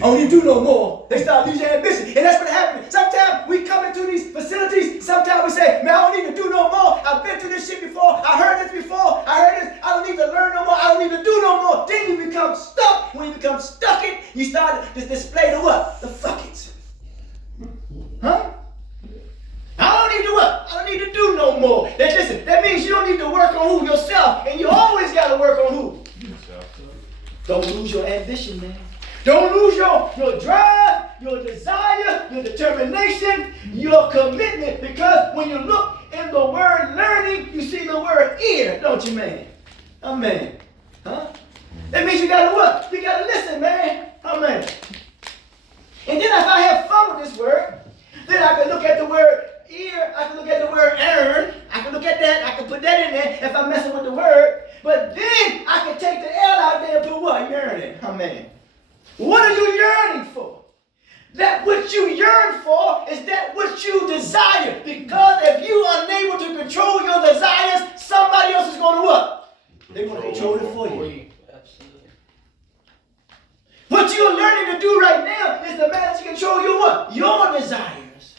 I don't need to do no more. They start losing ambition. And that's what happens. Sometimes we come into these facilities. Sometimes we say, man, I don't need to do no more. I've been through this shit before. I heard this before. I heard this. I don't need to learn no more. I don't need to do no more. Then you become stuck. When you become stuck, you start to display the what? The fuck it. Huh? I don't need to what? I don't need to do no more. That means you don't need to work on who? Yourself. And you always got to work on who? Yourself. Don't lose your ambition, man. Don't lose your drive, your desire, your determination, your commitment. Because when you look in the word learning, you see the word ear, don't you, man? Amen. Huh? That means you got to what? You got to listen, man. Amen. And then if I have fun with this word, then I can look at the word ear, I can look at the word earn, I can look at that, I can put that in there if I'm messing with the word. But then I can take the L out there and put what? Yearning. Amen. What are you yearning for? That which you yearn for is that which you desire. Because if you are unable to control your desires, somebody else is going to what? They're going to control it for you. Absolutely. What you're learning to do right now is to manage to control your what? Your desires.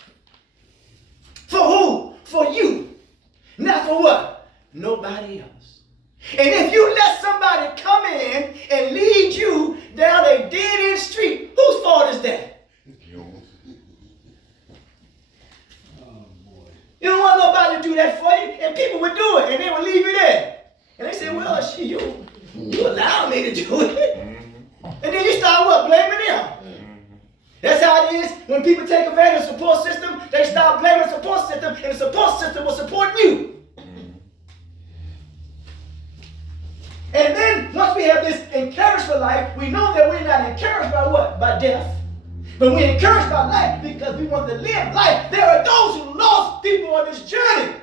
For who? For you. Not for what? Nobody else. And if you let somebody come in and lead you down a dead-end street, whose fault is that? Yours. Oh, boy. You don't want nobody to do that for you, and people would do it, and they would leave you there. And they say, well, you allow me to do it. And then you start what? Blaming them. That's how it is when people take advantage of the support system. They start blaming the support system, and the support system will support you. And then, once we have this encouraged for life, we know that we're not encouraged by what? By death. But we're encouraged by life because we want to live life. There are those who lost people on this journey.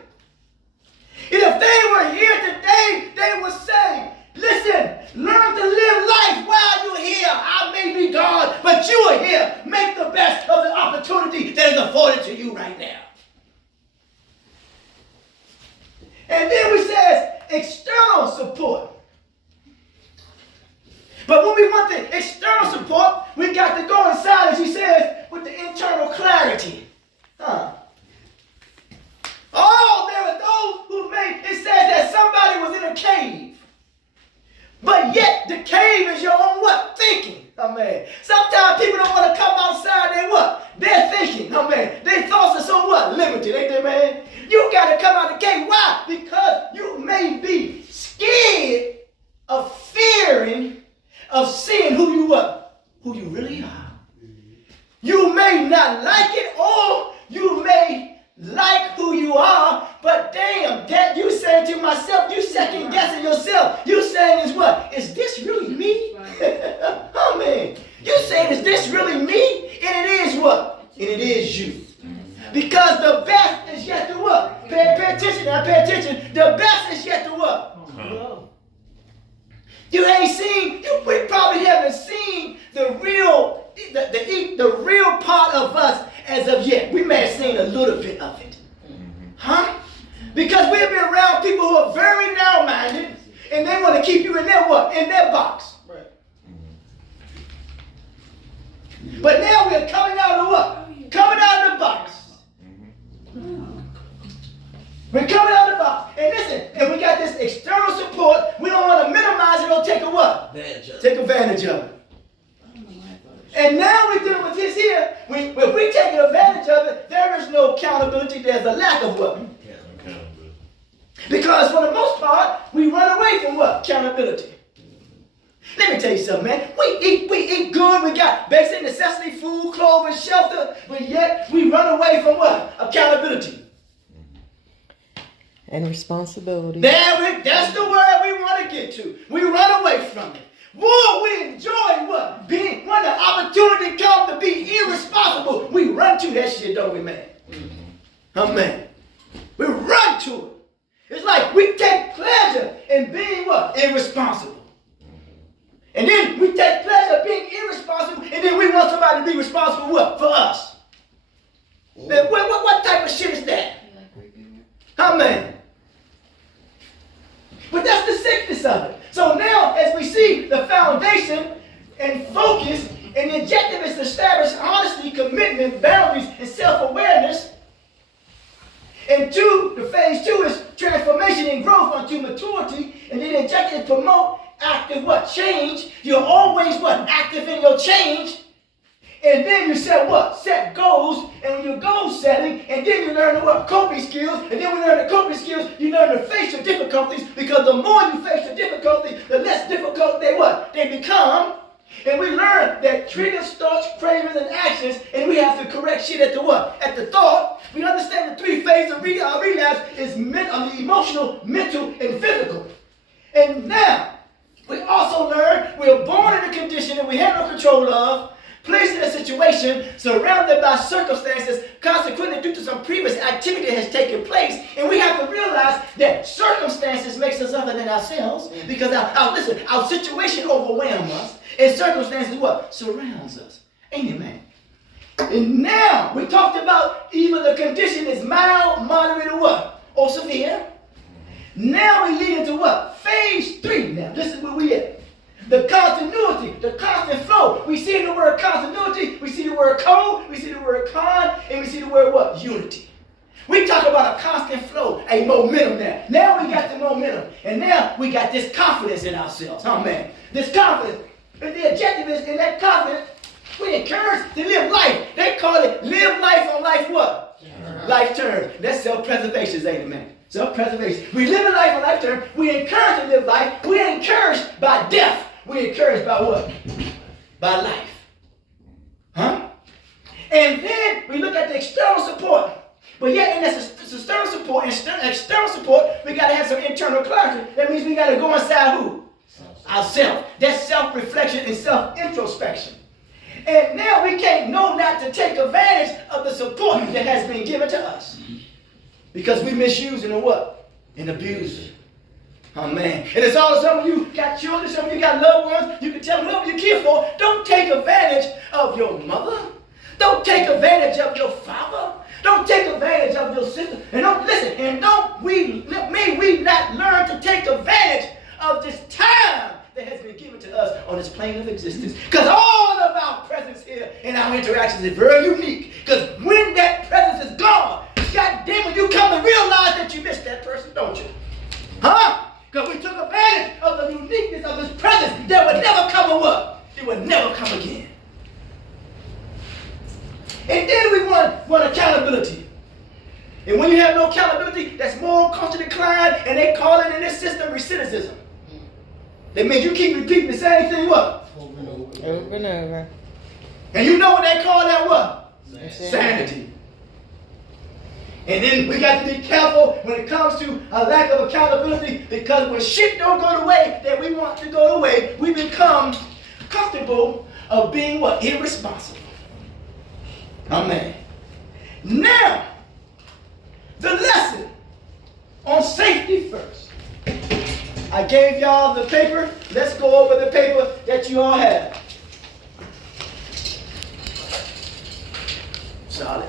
And if they were here today, they would say, listen, learn to live life while you're here. I may be gone, but you are here. Make the best of the opportunity that is afforded to you right now. And then we say external support. But when we want the external support, we got to go inside, as he says, with the internal clarity. Oh, there are those who it says that somebody was in a cave. But yet the cave is your own what? Thinking. Amen. Sometimes people don't want to come outside. They what? They're thinking. Amen. Their thoughts are so what? Limited. Ain't they, man? You got to come out the cave. Why? Because you may be scared of fearing of seeing who you are, who you really are. You may not like it, or you may like who you are, but damn, that you saying to myself, you second guessing yourself. You saying is what? Is this really me? Oh man, you saying is this really me? And it is what? And it is you. Because the best is yet to what? Pay attention, now pay attention. The best is yet to what? You ain't seen, we probably haven't seen the real part of us as of yet. We may have seen a little bit of it. Huh? Because we've been around people who are very narrow-minded, and they want to keep you in their what? In their box. Right. But now we're coming out of the what? Coming out of the box. We're coming out of the box. And listen, and we got this external support. We don't want to minimize it or take a what? Take advantage of it. And now we're dealing with this here. If we take advantage of it, there is no accountability. There's a lack of what? Accountability. Because for the most part, we run away from what? Accountability. Let me tell you something, man. We eat good. We got basic necessity, food, clothes, shelter. But yet we run away from what? Accountability. And responsibility. That's the word we want to get to. We run away from it. Boy, we enjoy what? When the opportunity comes to be irresponsible, we run to that shit, don't we, man? Amen. We run to it. It's like we take pleasure in being what? Irresponsible. And then we take pleasure in being irresponsible, and then we want somebody to be responsible what? For us. Man, what type of shit is that? Amen. But that's the sickness of it. So now, as we see the foundation and focus And the objective is to establish honesty, commitment, boundaries, and self-awareness. And two, the phase two is transformation and growth unto maturity. And then the objective is promote active what? Change. You're always what? Active in your change. And then you set what? Set goals. And when you're goal setting, and then you learn what? Coping skills. And then when you learn the coping skills, you learn to face your difficulties. Because the more you face the difficulty, the less difficult they what? They become. And we learn that triggers, thoughts, cravings, and actions, and we have to correct shit at the what? At the thought. We understand the three phases of relapse is the emotional, mental, and physical. And now, we also learn we're born in a condition that we have no control of, placed in a situation, surrounded by circumstances, consequently due to some previous activity that has taken place, and we have to realize that circumstances makes us other than ourselves, because our situation overwhelms us, and circumstances what? Surrounds us. Amen. And now, we talked about either the condition is mild, moderate, or what? Or severe. Now we lead into what? Phase 3 now. This is where we at. The continuity, the constant flow. We see the word continuity, we see the word code, we see the word con, and we see the word what? Unity. We talk about a constant flow, a momentum now. Now we got the momentum. And now we got this confidence in ourselves. Oh man. This confidence. And the objective is in that confidence, we encourage to live life. They call it live life on life what? Life terms. That's self-preservation, ain't it, man? Self-preservation. We live a life on life terms. We encourage to live life. We are encouraged by death. We encouraged by what? By life. Huh? And then we look at the external support. But yet in this external support, we got to have some internal clarity. That means we got to go inside who? Ourselves. That's self-reflection and self-introspection. And now we can't know not to take advantage of the support that has been given to us. Because we misuse and what? And abuse. Oh man. And it's all some of you got children, some of you got loved ones. You can tell whoever you care for, don't take advantage of your mother. Don't take advantage of your father. Don't take advantage of your sister. And don't listen, and we not learn to take advantage of this time that has been given to us on this plane of existence. Because all of our presence here and our interactions is very unique. Because when that presence is gone, God damn it, you come to realize that you missed that person, don't you? Huh? Because we took advantage of the uniqueness of this presence that would never come or what? It would never come again. And then we want accountability. And when you have no accountability, that's moral culture decline, and they call it in this system recidivism. That means you keep repeating the same thing what? Over and over. And you know what they call that what? Sanity. And then we got to be careful when it comes to a lack of accountability, because when shit don't go the way that we want to go the way, we become comfortable of being what? Irresponsible. Amen. Now, the lesson on safety first. I gave y'all the paper. Let's go over the paper that you all have. Solid.